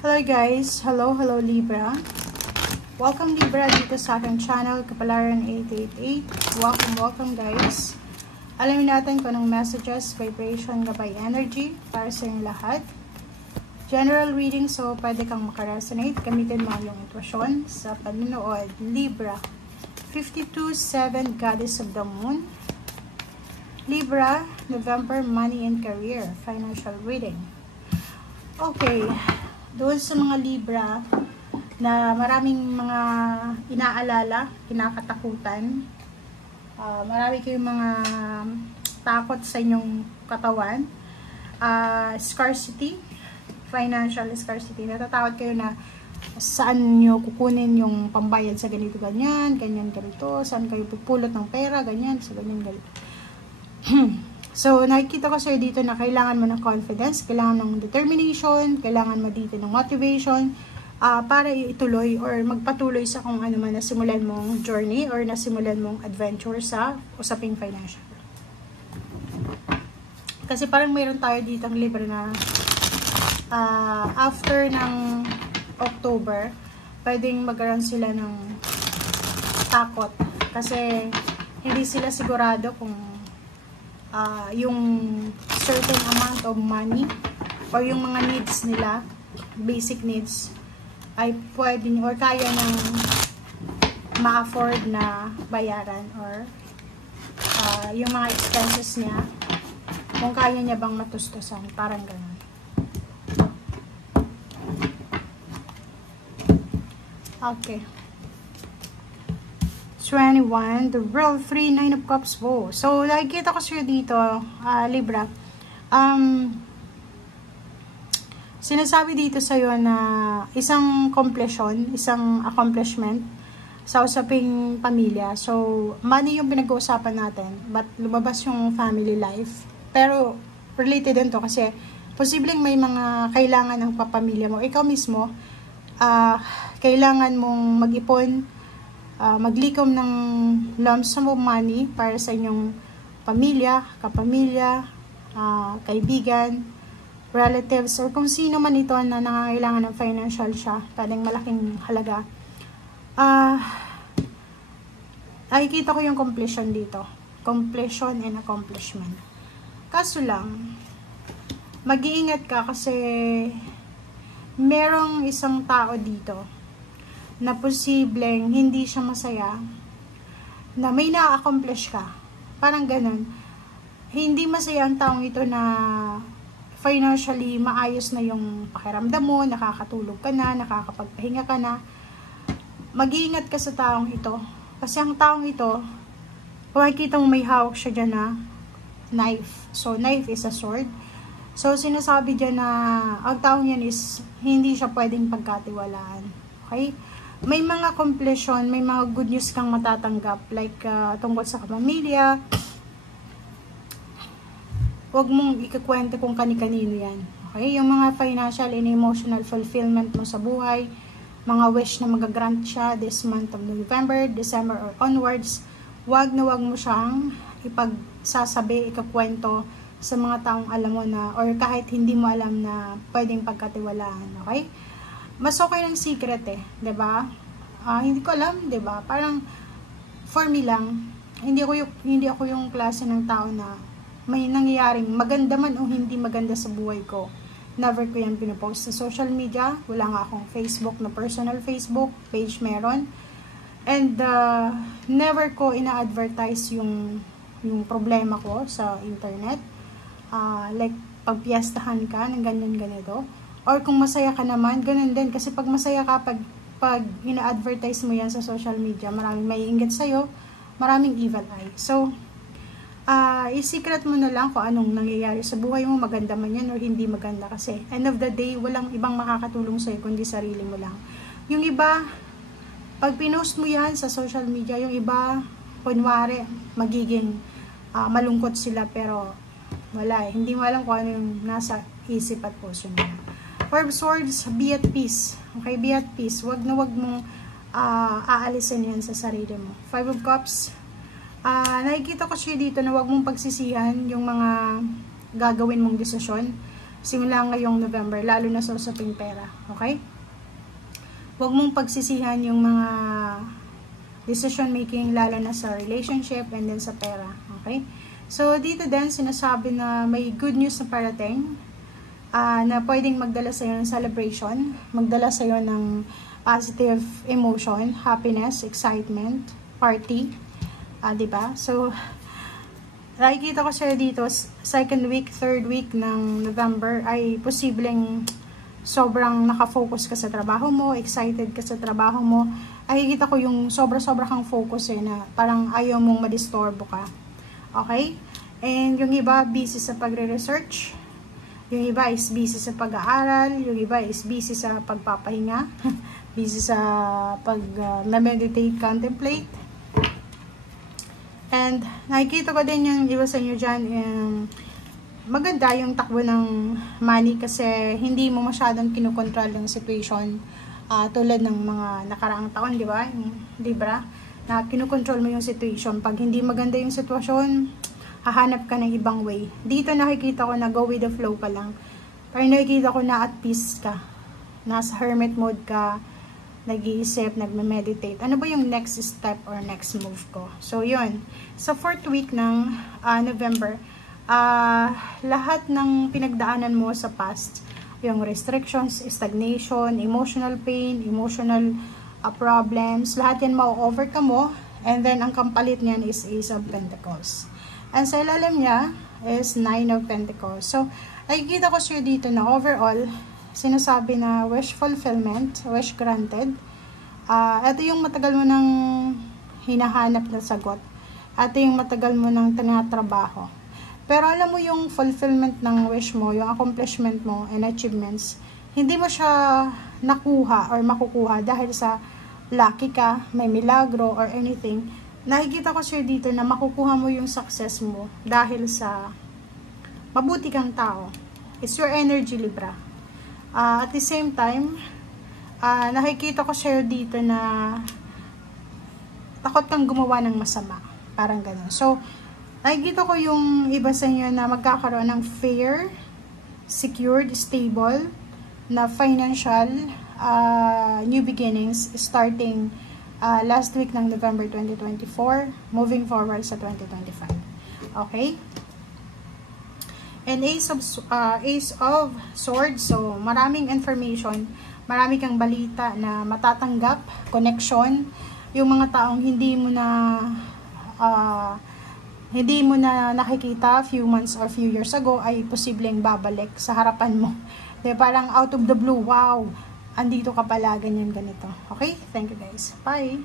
Hello guys! Hello Libra. Welcome Libra dito sa aking channel, Kapalaran 888. Welcome guys. Alamin natin kung anong messages, vibration, gabay energy para sa inyong lahat. General reading, so pwede kang makaresonate. Gamitin mo ang iyong intuition sa panunood. Libra 52-7, Goddess of the Moon. Libra, November, money and career, financial reading. Okay, doon sa mga Libra na maraming mga inaalala, kinakatakutan, marami kayong mga takot sa inyong katawan, scarcity, financial scarcity, natatakot kayo na saan nyo kukunin yung pambayad sa ganito, ganyan, ganito, saan kayo pupulot ng pera, ganyan, so ganyan. So, nakikita ko sa'yo dito na kailangan mo ng confidence, kailangan ng determination, kailangan mo dito ng motivation para ituloy or magpatuloy sa kung ano man nasimulan mong journey or nasimulan mong adventure sa usaping financial. Kasi parang mayroon tayo dito ang Libra na after ng October, pwedeng magkaroon sila ng takot kasi hindi sila sigurado kung yung certain amount of money or yung mga needs nila, basic needs, ay pwede or kaya ng ma-afford na bayaran or yung mga expenses niya, kung kaya niya bang matustusan, parang ganun. Okay. 21, the World 3, 9 of Cups. Oh. So, nakikita ko siya dito, Libra. Sinasabi dito sa'yo na isang completion, isang accomplishment sa usaping pamilya. So, money yung pinag-uusapan natin, but lumabas yung family life. Pero, related din to kasi posibleng may mga kailangan ng papamilya mo. Ikaw mismo, kailangan mong mag-ipon, maglikom ng lump sum of money para sa inyong pamilya, kapamilya, kaibigan, relatives, or kung sino man ito na nangangailangan ng financial siya, pwedeng malaking halaga. Nakikita ko yung completion dito. Completion and accomplishment. Kaso lang, mag-iingat ka kasi merong isang tao dito na posibleng hindi siya masaya, na may na-accomplish ka. Parang ganun. Hindi masaya ang taong ito na financially maayos na yung pakiramdam mo, nakakatulog ka na, nakakapagpahinga ka na. Mag-iingat ka sa taong ito. Kasi ang taong ito, kung makikita mo may hawak siya dyan na knife. So, knife is a sword. So, sinasabi dyan na ang taong yan is hindi siya pwedeng pagkatiwalaan. Okay? May mga completion, may mga good news kang matatanggap, like tungkol sa kapamilya. Huwag mong ikakwento kung kani-kanino yan. Okay? Yung mga financial and emotional fulfillment mo sa buhay, mga wish na magagrant siya this month of November, December or onwards, wag mo siyang ipagsasabi, ikakwento sa mga taong alam mo na, or kahit hindi mo alam na pwedeng pagkatiwalaan. Okay? Mas okay ng secret eh, 'di ba? Hindi ko alam, 'di ba? Parang for me lang, hindi ako yung klase ng tao na may nangyayaring maganda man o hindi maganda sa buhay ko. Never ko 'yan pinopost sa social media. Wala nga akong Facebook na personal Facebook page meron. And never ko ina-advertise yung problema ko sa internet. Like pagpiestahan ka ng ganyan-ganito. Or kung masaya ka naman, ganun din. Kasi pag masaya ka, pag ina-advertise mo yan sa social media, maraming maiinggit sa'yo, maraming evil eye. So, i-secret mo na lang kung anong nangyayari sa buhay mo, maganda man yan or hindi maganda. Kasi end of the day, walang ibang makakatulong sa'yo kundi sarili mo lang. Yung iba, pag pinost mo yan sa social media, yung iba, kunwari, magiging malungkot sila, pero wala eh. Hindi mo alam kung ano yung nasa isip at puso nila. Four of Swords, be at peace. Okay, be at peace. Wag mong aalisin yan sa sarili mo. Five of Cups, nakikita ko siya dito na wag mong pagsisihan yung mga gagawin mong desisyon. simula ngayong November, lalo na sa usaping pera. Okay? Huwag mong pagsisihan yung mga decision making, lalo na sa relationship and then sa pera. Okay? So, dito din, sinasabi na may good news na parating, na pwedeng magdala sa'yo ng celebration, magdala sa'yo ng positive emotion, happiness, excitement, party. Diba? So, nakikita ko sa'yo dito, second week, third week ng November ay posibleng sobrang nakafocus ka sa trabaho mo, excited ka sa trabaho mo. Ay, nakikita ko yung sobra-sobra kang focus na parang ayaw mong madistorbo ka. Okay? And yung iba, busy sa pagre-research. Yung iba is busy sa pag-aaral. Yung iba is busy sa pagpapahinga. Busy sa pag-meditate, contemplate. And nakikita ko din yung iba sa inyo dyan, maganda yung takbo ng money kasi hindi mo masyadong kinukontrol yung situation tulad ng mga nakaraang taon, di ba? Di ba? Na kinukontrol mo yung situation. Pag hindi maganda yung sitwasyon, hahanap ka ng ibang way. Dito nakikita ko na go with the flow ka lang. Pero nakikita ko na at peace ka. Nasa hermit mode ka, nag-iisip, nagme-meditate. Ano ba yung next step or next move ko? So, yun. Sa fourth week ng November, lahat ng pinagdaanan mo sa past, yung restrictions, stagnation, emotional pain, emotional problems, lahat yan ma-overcome mo, and then ang kampalit niyan is Ace of Pentacles. And sa ilalim niya is Nine of Pentacles. So, nakikita ko siya dito na overall, sinasabi na wish fulfillment, wish granted. Ito yung matagal mo nang hinahanap na sagot. Ito yung matagal mo nang tinatrabaho. Pero alam mo yung fulfillment ng wish mo, yung accomplishment mo and achievements, hindi mo siya nakuha or makukuha dahil sa lucky ka, may milagro or anything. Nakikita ko siya dito na makukuha mo yung success mo dahil sa mabuti kang tao. It's your energy, Libra. At the same time, nakikita ko siya dito na takot kang gumawa ng masama. Parang ganun. So, nakikita ko yung iba sa inyo na magkakaroon ng fair, secured, stable, na financial new beginnings starting last week ng November 2024, moving forward sa 2025. Okay? And Ace of Swords, so maraming information, marami kang balita na matatanggap, connection, yung mga taong hindi mo na nakikita few months or few years ago ay posibleng babalik sa harapan mo. Diba, parang out of the blue, wow, andito ka pala, ganyan, ganito. Okay? Thank you guys. Bye!